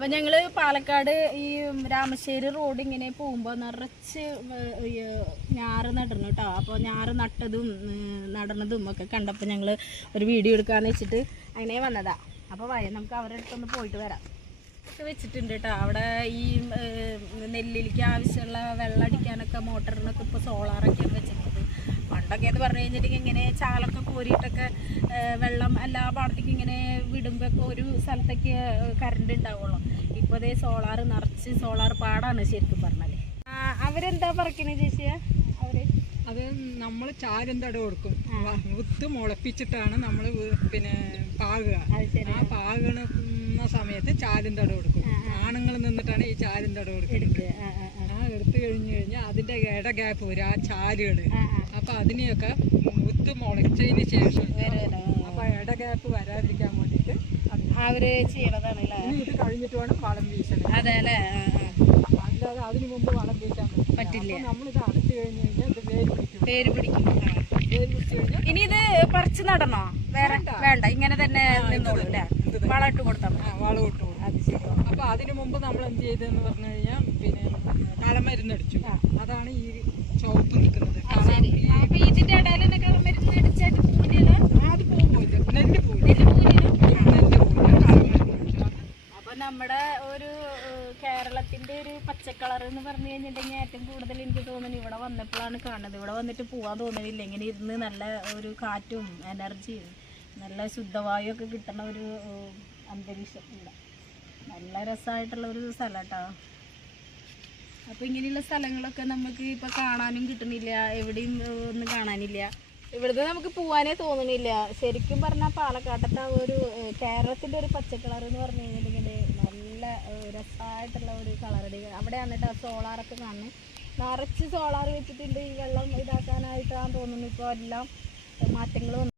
അപ്പം ഞങ്ങൾ പാലക്കാട് ഈ രാമശ്ശേരി റോഡ് ഇങ്ങനെ പോകുമ്പോൾ നിറച്ച് ഞാറ് നടണം കേട്ടോ. അപ്പോൾ ഞാറ് നട്ടതും നടണതും ഒക്കെ കണ്ടപ്പോൾ ഞങ്ങൾ ഒരു വീഡിയോ എടുക്കാമെന്ന് വെച്ചിട്ട് അങ്ങനെ വന്നതാണ്. അപ്പോൾ നമുക്ക് അവരുടെ അടുത്തൊന്ന് പോയിട്ട് വരാം. ഒക്കെ വെച്ചിട്ടുണ്ട് കേട്ടോ. അവിടെ ഈ നെല്ലിലേക്ക് ആവശ്യമുള്ള വെള്ളം അടിക്കാനൊക്കെ മോട്ടറിനൊക്കെ ഇപ്പോൾ സോളാറൊക്കെയാണ് വെച്ചിട്ടുണ്ട്. പണ്ടൊക്കെ എന്ന് പറഞ്ഞു കഴിഞ്ഞിട്ടുണ്ടെങ്കിൽ ഇങ്ങനെ ചാലൊക്കെ കോരിയിട്ടൊക്കെ വെള്ളം എല്ലാ പാടത്തേക്കും ഇങ്ങനെ വിടുമ്പോൾ ഒരു സ്ഥലത്തേക്ക് കറണ്ട് ഉണ്ടാവുള്ളൂ. ഇപ്പോൾ അതേ സോളാർ നിറച്ച് സോളാർ പാടാണ് ശരിക്കും പറഞ്ഞാൽ. അവരെന്താ പറിക്കണത് ചേച്ചിയാ? അത് നമ്മൾ ചാരം തട കൊടുക്കും. വിത്ത് മുളപ്പിച്ചിട്ടാണ് നമ്മൾ പിന്നെ പാകുക. ആ പാകണ സമയത്ത് ചാരം തട കൊടുക്കും. ആണുങ്ങൾ നിന്നിട്ടാണ് ഈ ചാരം തട കൊടുക്കുന്നത്. ആ എടുത്തു കഴിഞ്ഞാൽ അതിൻ്റെ ഇട ഗ്യാപ്പ് വരും, ആ ചാലുകൾ. അപ്പം അതിനെയൊക്കെ വിത്ത് മുളച്ചതിന് ശേഷം അപ്പം ഇട ഗ്യാപ്പ് വരാതിരിക്കാൻ വേണ്ടിയിട്ട് അവര് ചെയ്യണതാണ്. ഇത് കഴിഞ്ഞിട്ട് വേണം വളം വീശാൻ. അതെ അല്ലേ? അല്ലാതെ അതിന് മുമ്പ് വളം വീശാൻ പറ്റില്ല. നമ്മളിത് അടച്ചു കഴിഞ്ഞ് കഴിഞ്ഞാൽ ഇത് വേര് പിടിക്കും. ഇനി ഇത് പറിച്ച് നടണോ? വേണ്ട, ഇങ്ങനെ തന്നെ നിന്നോളൂ അല്ലേ? വളം ഇട്ട് കൊടുത്താൽ മതി. വളം ഇട്ട് കൊടുക്കും. അത് ശരി. അപ്പൊ അതിനു മുമ്പ് നമ്മൾ എന്ത് ചെയ്തെന്ന് പറഞ്ഞു കഴിഞ്ഞാൽ പിന്നെ കളമരുന്നടിച്ചു. അതാണ് ഈ ചുവപ്പ് നിൽക്കുന്നത്. അപ്പൊ ഇതിന്റെ ഇടയിൽ കളമരുന്ന് അടിച്ചാൽ പൂവില്ല. അത് പോവില്ല, നെല്ല് പോവില്ല. അപ്പൊ നമ്മുടെ ഒരു കേരളത്തിന്റെ ഒരു പച്ചക്കളർ എന്ന് പറഞ്ഞു കഴിഞ്ഞിട്ടുണ്ടെങ്കിൽ ഏറ്റവും കൂടുതൽ എനിക്ക് തോന്നുന്നു ഇവിടെ വന്നപ്പോഴാണ് കാണുന്നത്. ഇവിടെ വന്നിട്ട് പോവാൻ തോന്നുന്നില്ല. ഇങ്ങനെ ഇരുന്ന് നല്ല ഒരു കാറ്റും എനർജിയും നല്ല ശുദ്ധവായു ഒക്കെ കിട്ടുന്ന ഒരു അന്തരീക്ഷം ഇവിടെ. നല്ല രസമായിട്ടുള്ള ഒരു സ്ഥലം കേട്ടോ. അപ്പോൾ ഇങ്ങനെയുള്ള സ്ഥലങ്ങളൊക്കെ നമുക്ക് ഇപ്പോൾ കാണാനും കിട്ടുന്നില്ല, എവിടെയും ഒന്നും കാണാനില്ല. ഇവിടുന്ന് നമുക്ക് പോകാനേ തോന്നുന്നില്ല. ശരിക്കും പറഞ്ഞാൽ പാലക്കാട്ടത്തെ ഒരു കേരളത്തിൻ്റെ ഒരു പച്ചക്കളർ എന്ന് പറഞ്ഞു കഴിഞ്ഞിട്ടുണ്ടെങ്കിൽ നല്ല രസമായിട്ടുള്ള ഒരു കളറടി. അവിടെയാണ് കേട്ടോ സോളാറൊക്കെ കാണുന്നത്. നിറച്ച് സോളാർ വെച്ചിട്ടുണ്ട്. ഈ വെള്ളം ഇതാക്കാനായിട്ടാണ് തോന്നുന്നു ഇപ്പോൾ എല്ലാം മാറ്റങ്ങൾ വന്നു.